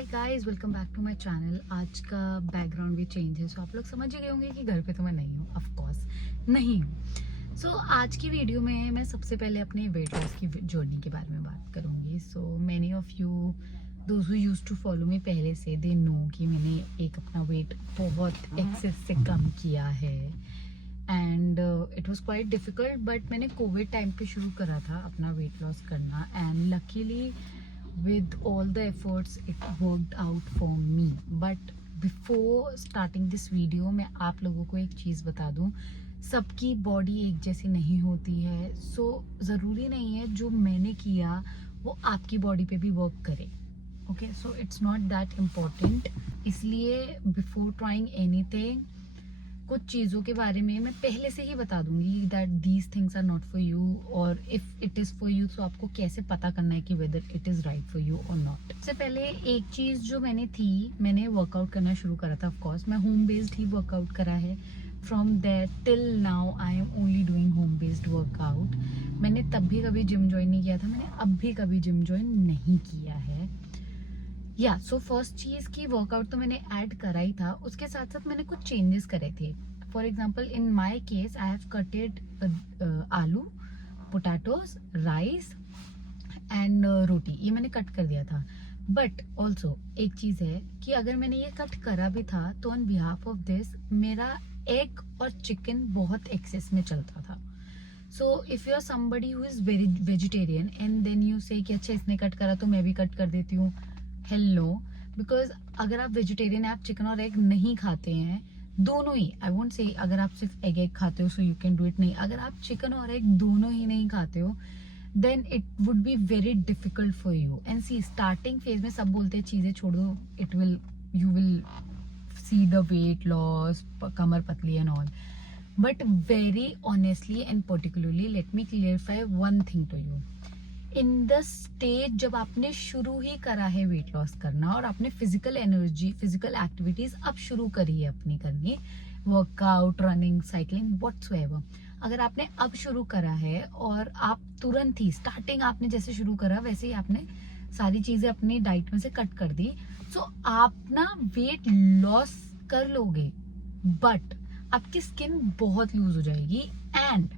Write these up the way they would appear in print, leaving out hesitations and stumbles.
Hi guys, welcome back to my channel. आज का background भी चेंज है, सो आप लोग समझ ही गए होंगे कि घर पे तो मैं नहीं हूँ, ऑफ कोर्स नहीं हूँ। सो आज की वीडियो में मैं सबसे पहले अपने वेट लॉस की जर्नी के बारे में बात करूँगी। So many of you those who used to follow me पहले से दे नो कि मैंने एक अपना वेट बहुत एक्सेस से कम किया है and it was quite difficult, but मैंने कोविड टाइम पे शुरू करा था अपना वेट लॉस करना and luckily with all the efforts it worked out for me. But before starting this video मैं आप लोगों को एक चीज़ बता दूं, सबकी बॉडी एक जैसी नहीं होती है। सो ज़रूरी नहीं है जो मैंने किया वो आपकी बॉडी पे भी वर्क करे। Okay, so it's not that important. इसलिए बिफोर ट्राइंग एनीथिंग कुछ चीज़ों के बारे में मैं पहले से ही बता दूंगी that these things are not for you, और if it is for you तो आपको कैसे पता करना है कि whether it is right for you और नॉट। सबसे पहले एक चीज़ जो मैंने वर्कआउट करना शुरू करा था। ऑफकोर्स मैं होम बेस्ड ही वर्कआउट करा है। From that till now I am only doing home based workout. मैंने तब भी कभी जिम ज्वाइन नहीं किया था, मैंने अब भी कभी जिम ज्वाइन नहीं किया है। या सो फर्स्ट चीज की वर्कआउट तो मैंने ऐड करा ही था, उसके साथ साथ मैंने कुछ चेंजेस करे थे। For example in my case I have cutted आलू, पोटैटोज, राइस एंड रोटी, ये मैंने कट कर दिया था। बट ऑल्सो एक चीज है कि अगर मैंने ये कट करा भी था तो ऑन बिहाफ ऑफ दिस मेरा एग और चिकन बहुत एक्सेस में चलता था। So if you are somebody who is very vegetarian and then you say कि अच्छा इसने कट करा तो मैं भी कट कर देती हूँ, हेलो। बिकॉज अगर आप वेजिटेरियन है, आप चिकन और एग नहीं खाते हैं, दोनों ही, आई वोंट से अगर आप सिर्फ एग खाते हो so you can do it, नहीं, अगर आप चिकन और एग दोनों ही नहीं खाते हो then it would be very difficult for you. And see starting phase में सब बोलते हैं चीजें छोड़ो, you will see the weight loss, कमर पतली and all, but very honestly and particularly let me clarify one thing to you. In the stage जब आपने शुरू ही करा है वेट लॉस करना और आपने फिजिकल एनर्जी, फिजिकल एक्टिविटीज अब शुरू करी है अपनी करनी, वर्कआउट, रनिंग, साइकिलिंग, व्हाटसोएवर, अगर आपने अब शुरू करा है और आप तुरंत ही स्टार्टिंग आपने जैसे शुरू करा वैसे ही आपने सारी चीजें अपनी डाइट में से कट कर दी, सो आप ना वेट लॉस कर लोगे बट आपकी स्किन बहुत लूज हो जाएगी। And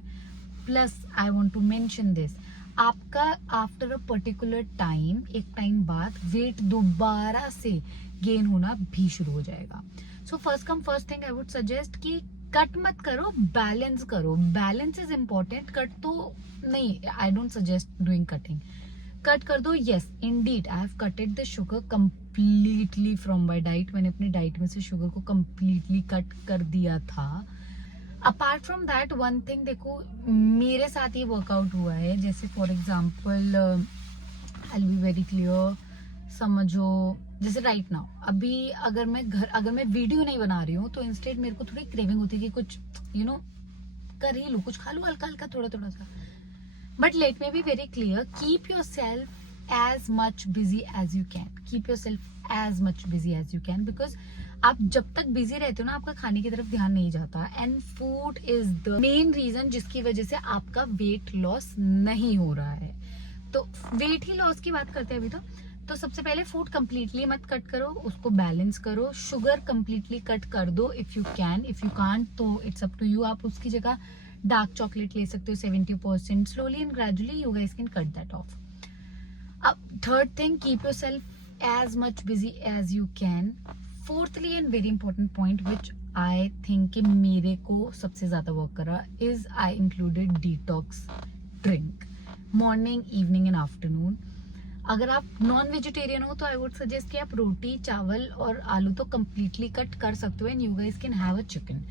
plus I want to mention this, आपका आफ्टर अ पर्टिकुलर टाइम, एक टाइम बाद वेट दोबारा से गेन होना भी शुरू हो जाएगा। So first come first thing I would suggest कि कट मत करो, बैलेंस करो। बैलेंस इज इम्पोर्टेंट, कट तो नहीं, I don't suggest doing cutting. Cut कर दो, yes Indeed I have कटेड the sugar completely from my diet. मैंने अपनी डाइट में से शुगर को कंप्लीटली कट कर दिया था। Apart from that one thing, देखो मेरे साथ ये वर्कआउट हुआ है, जैसे for example I will be very clear, समझो जैसे राइट नाउ अभी अगर मैं वीडियो नहीं बना रही हूँ तो इंस्टेड मेरे को थोड़ी क्रेविंग होती है कि कुछ कर ही लूँ, कुछ खा लूँ हल्का हल्का थोड़ा थोड़ा सा। But let me be very clear, keep yourself as much busy as you can, keep yourself as much busy as you can, because आप जब तक बिजी रहते हो ना आपका खाने की तरफ ध्यान नहीं जाता, and food is the main reason जिसकी वजह से आपका वेट लॉस नहीं हो रहा है। तो वेट ही लॉस की बात करते हैं अभी तो सबसे पहले फूड कंप्लीटली मत कट करो, उसको बैलेंस करो। शुगर कंप्लीटली कट कर दो if you can, if you can't तो इट्स अप टू यू, आप उसकी जगह डार्क चॉकलेट ले सकते हो 70%। Slowly and gradually you guys can cut that off. अब third thing, keep yourself as much busy as you can. Fourthly and very important point which I think कि मेरे को सबसे ज्यादा वर्क करा is I included detox drink, morning, evening and afternoon. अगर आप non vegetarian हो तो आई वुड सजेस्ट कि आप रोटी, चावल और आलू तो कंप्लीटली कट कर सकते हो and you guys can have a chicken.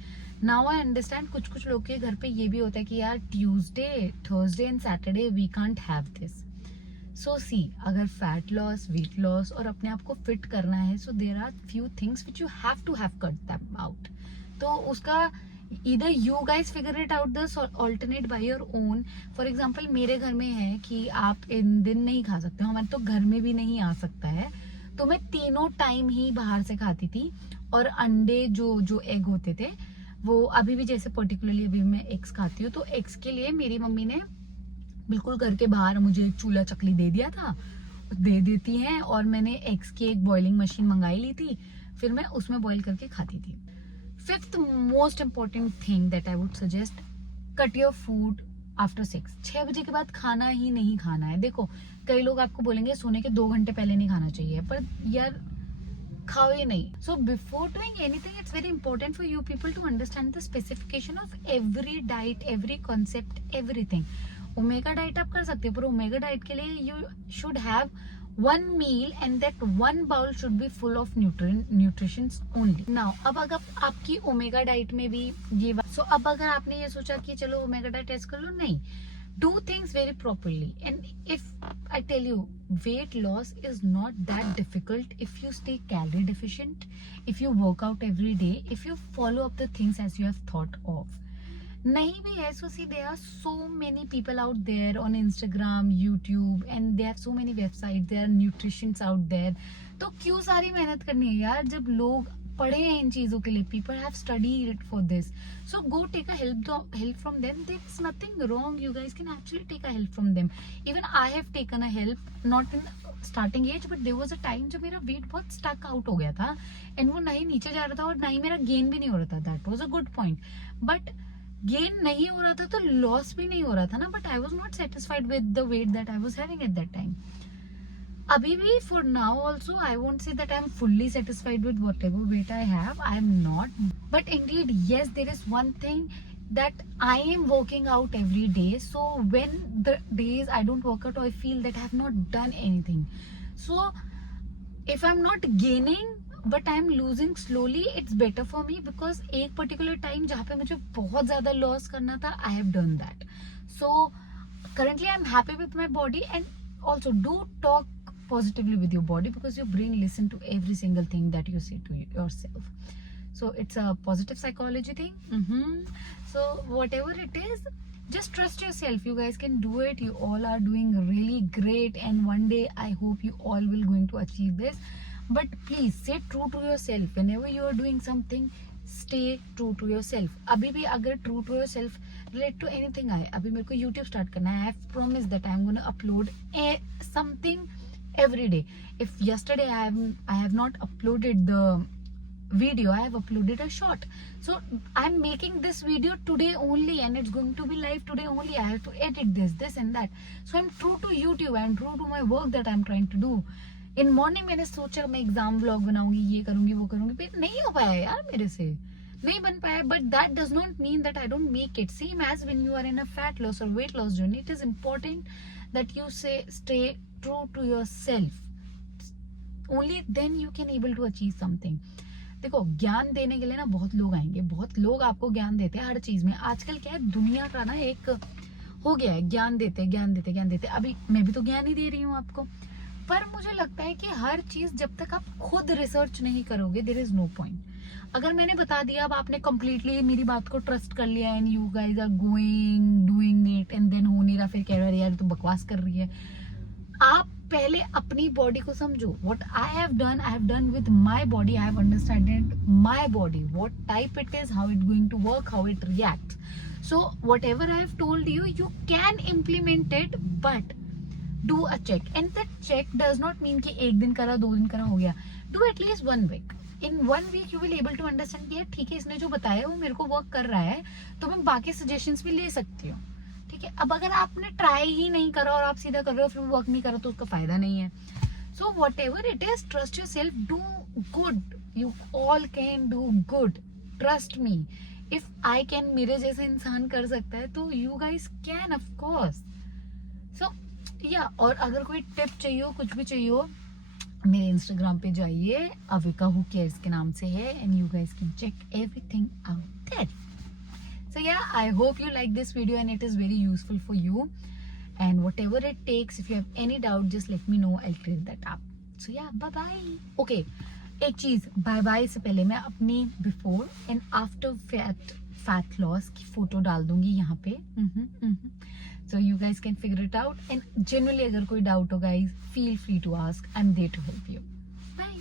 Now I understand कुछ लोग के घर पे ये भी होता है कि यार Tuesday, Thursday and Saturday we can't have this. So see, अगर फैट लॉस, वेट लॉस और अपने आप को फिट करना है, so there are few things which you have to have cut them out. तो उसका either you guys figure it out this or alternate by your own. For example मेरे घर में है कि आप इन दिन नहीं खा सकते हो, हमारे तो घर में भी नहीं आ सकता है, तो मैं तीनों टाइम ही बाहर से खाती थी। और अंडे जो एग होते थे वो अभी भी, जैसे पर्टिकुलरली अभी मैं एग्स खाती हूँ, तो एग्स के लिए मेरी मम्मी ने बिल्कुल घर के बाहर मुझे एक चूल्हा चकली दे दिया था दे देती हैं, और मैंने एग्स की एक बॉइलिंग मशीन मंगाई ली थी, फिर मैं उसमें बॉईल करके खाती थी। Fifth most important thing that I would suggest, cut your food after 6 बजे के बाद खाना ही नहीं खाना है। देखो कई लोग आपको बोलेंगे सोने के 2 घंटे पहले नहीं खाना चाहिए, पर यार खाओ ही नहीं। So before doing anything it's very important for you people to understand the specification of every diet, every concept, everything. Omega diet आप कर सकते हो, पर ओमेगा डाइट के लिए you should have one meal and that one bowl should be full of nutritions only. Now अब अगर आपकी ओमेगा डाइट में भी ये so अब अगर आपने ये सोचा कि चलो ओमेगा डाइट टेस्ट कर लो, नहीं, do things very properly. And if I tell you, weight loss is not that difficult if you stay calorie deficient, if you work out every day, if you follow up the things as you have thought of. नहीं भी है, so see there are so many people out there on Instagram, YouTube, and they have so many websites, there are nutritions out there. तो क्यों सारी मेहनत करनी है यार, जब लोग पढ़े हैं इन चीजों के लिए, people have studied it for this, so go take a help from them. There's nothing wrong, you guys can actually take a help from them. Even I have taken a help, not in starting age, but there was a time जब मेरा weight बहुत stuck out हो गया था, and वो नहीं नीचे जा रहा था और नहीं मेरा gain भी नहीं हो रहा था. That was a good point, but gain नहीं हो रहा था तो लॉस भी नहीं हो रहा था ना, but I was not satisfied with the weight that I was having at that time. अभी भी for now also I won't say that I am fully satisfied with whatever weight I have, I am not, but indeed yes there is one thing that I am working out every day. So when the days I don't work out, I feel that I have not done anything. So if I'm not gaining but I am losing slowly, it's better for me, because एक particular time जहाँ पे मुझे बहुत ज्यादा loss करना था, आई have done that. So currently I'm happy with my body. And also do talk positively with your body, because your brain listen to every single thing that you say to yourself. So it's a positive psychology thing. So whatever it is, just trust yourself. You guys can do it. You all are doing really great, and one day I hope you all will going to achieve this. But please stay true to yourself. Whenever you are doing something, stay true to yourself. अभी भी अगर true to yourself relate to anything आए, अभी मेरे को YouTube start करना है, I have promised that I am going to upload something every day. If yesterday I have not uploaded the video, I have uploaded a short. So I am making this video today only, and it's going to be live today only. I have to edit this and that. So I'm true to YouTube, I am true to my work that I am trying to do. In morning मैंने सोचा मैं exam vlog बनाऊंगी, ये करूंगी वो करूंगी, फिर नहीं हो पाया यार, मेरे से नहीं बन पाया. But that does not mean that I don't make it. Same as when you are in a fat loss और weight loss journey, it is important that you stay true to yourself. Only then you can able to achieve something. देखो ज्ञान देने के लिए ना बहुत लोग आएंगे, बहुत लोग आपको ज्ञान देते हैं हर चीज में. आजकल क्या है, दुनिया का ना एक हो गया है, ज्ञान देते. अभी मैं भी तो ज्ञान ही दे रही हूँ आपको, पर मुझे लगता है कि हर चीज जब तक आप खुद रिसर्च नहीं करोगे, देयर इज नो पॉइंट. अगर मैंने बता दिया, अब आपने कंप्लीटली मेरी बात को ट्रस्ट कर लिया, and you guys are going doing it, and then हो नहीं रहा, फिर कह रहे यार तो बकवास कर रही है. आप पहले अपनी बॉडी को समझो. What I have done with my body, I have understand my body, what type it is, how it going to work, how it react. So whatever I have told you, you can implement it, but do a check. And that check does not mean कि एक दिन करा, 2 दिन करा, हो गया. Do at least 1 week. In 1 week you will able to understand कि यार ठीक है, इसने जो बताया वो मेरे को वर्क कर रहा है, तो मैं बाकी सजेशंस भी ले सकती हूँ. ठीक है, अब अगर आपने ट्राई ही नहीं करा और आप सीधा कर रहे हो, फिर वर्क नहीं करा, तो उसका फायदा नहीं है. So whatever it is, trust yourself, do good. You all can do good. Trust me. If I can, मेरे जैसे इंसान कर सकता है, तो you guys can of course. So या और अगर कोई टिप चाहिए हो, कुछ भी चाहिए हो, मेरे इंस्टाग्राम पे जाइए, अविका हु केयर्स के नाम से है, and you guys can check everything out there. So yeah I hope you like this video and it is very useful for you, and whatever it takes, if you have any doubt just let me know, I will clear that up. So yeah bye bye. Okay, एक चीज, bye bye से पहले मैं अपनी before and after fat loss की photo डाल दूंगी यहाँ पे. So you guys can figure it out, and generally अगर कोई doubt हो guys, feel free to ask. I'm there to help you. Bye.